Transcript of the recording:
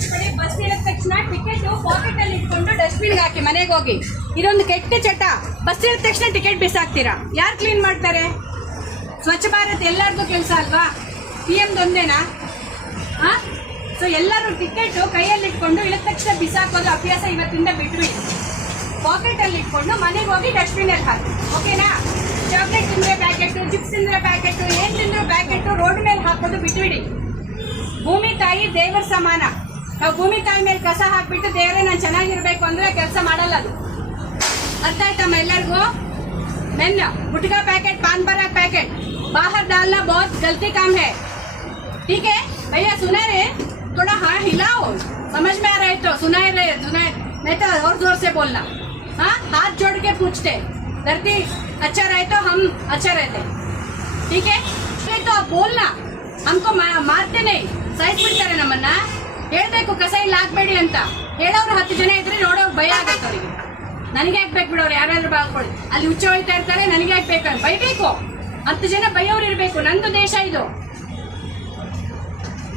ನೆನ್ಪಿಟ್ಕೊಳ್ಳಿ, ಬಸ್ ಇಳಿದ ತಕ್ಷಣ ಟಿಕೆಟ್ ಪಾಕೆಟ್ ಅಲ್ಲಿ ಇಟ್ಕೊಂಡು ಡಸ್ಟ್ಬಿನ್ ಹಾಕಿ ಮನೆಗೆ ಹೋಗಿ. ಇದೊಂದು ಕೆಟ್ಟ ಚಟ. ಬಸ್ ಇಳಿದ ತಕ್ಷಣ ಟಿಕೆಟ್ ಬಿಸಾಕ್ತೀರಾ, ಯಾರು ಕ್ಲೀನ್ ಮಾಡ್ತಾರೆ? ಸ್ವಚ್ಛ ಭಾರತ್ ಎಲ್ಲರಿಗೂ ಕೆಲಸ ಅಲ್ವಾ? PM ಒಂದೇನಾ? ಸೊ ಎಲ್ಲರೂ ಟಿಕೆಟ್ ಕೈಯಲ್ಲಿ ಇಟ್ಕೊಂಡು ಇಳಿದ ತಕ್ಷಣ ಬಿಸಾಕೋದು ಅಭ್ಯಾಸ ಇವತ್ತಿಂದ ಬಿಟ್ಬಿಡಿ. ಪಾಕೆಟ್ ಅಲ್ಲಿ ಇಟ್ಕೊಂಡು ಮನೆಗೆ ಹೋಗಿ ಡಸ್ಟ್ಬಿನ್ ಅಲ್ಲಿ ಹಾಕಿ, ಓಕೆನಾ? ಚಾಕ್ಲೇಟ್ ತಿಂದ್ರೆ ಪ್ಯಾಕೆಟ್, ಚಿಪ್ಸ್ ತಿಂದ್ರೆ ಪ್ಯಾಕೆಟ್, ಏನ್ ತಿಂದ್ರೆ ಪ್ಯಾಕೆಟ್ ರೋಡ್ ಮೇಲೆ ಹಾಕೋದು ಬಿಟ್ಬಿಡಿ. ಭೂಮಿ ತಾಯಿ ದೇವರ ಸಮಾನ. ನಾವು ಭೂಮಿ ತಾಯಿ ಮೇಲೆ ಕಸ ಹಾಕ್ಬಿಟ್ಟು ದೇವರೇ ನಾನು ಚೆನ್ನಾಗಿರ್ಬೇಕು ಅಂದ್ರೆ ಕೆಲಸ ಮಾಡಲ್ಲ ಅದು. ಅರ್ಥ ಆಯ್ತಮ್ಮ ಎಲ್ಲರಿಗೂ? मेन गुटखा पैकेट, पान पराग पैकेट बाहर डालना बहुत गलती काम है, ठीक है भैया? सुना रहे? थोड़ा हाँ हिलाओ, समझ में आ रहा है तो सुनाए रहे, सुनाए नहीं तो और जोर से बोलना. हाँ, हाथ जोड़ के पूछते, धरती अच्छा रहे तो हम अच्छा रहते, ठीक है? तो बोलना, हमको मारते नहीं, ಸೈಜ್ ಬಿಡ್ತಾರೆ ನಮ್ಮನ್ನ. ಹೇಳ್ಬೇಕು ಕಸ ಇಲ್ಲಿ ಹಾಕ್ಬೇಡಿ ಅಂತ ಹೇಳೋರು 10 ಜನ ಇದ್ರೆ ನೋಡೋರು ಭಯ ಆಗತ್ತೆ ಅವರಿಗೆ. ನನಗೆ ಹಾಕ್ಬೇಕು ಬಿಡೋರು, ಯಾರಾದ್ರೂ ಬಾಳ್ಕೊಳ್ಳಿ, ಅಲ್ಲಿ ಹುಚ್ಚ ಹೋಯ್ತಾ ಇರ್ತಾರೆ, ನನಗೆ ಹಾಕ್ಬೇಕು ಬೈಬೇಕು. 10 ಜನ ಬೈಯೋರು ಇರ್ಬೇಕು. ನಂದು ದೇಶ ಇದು.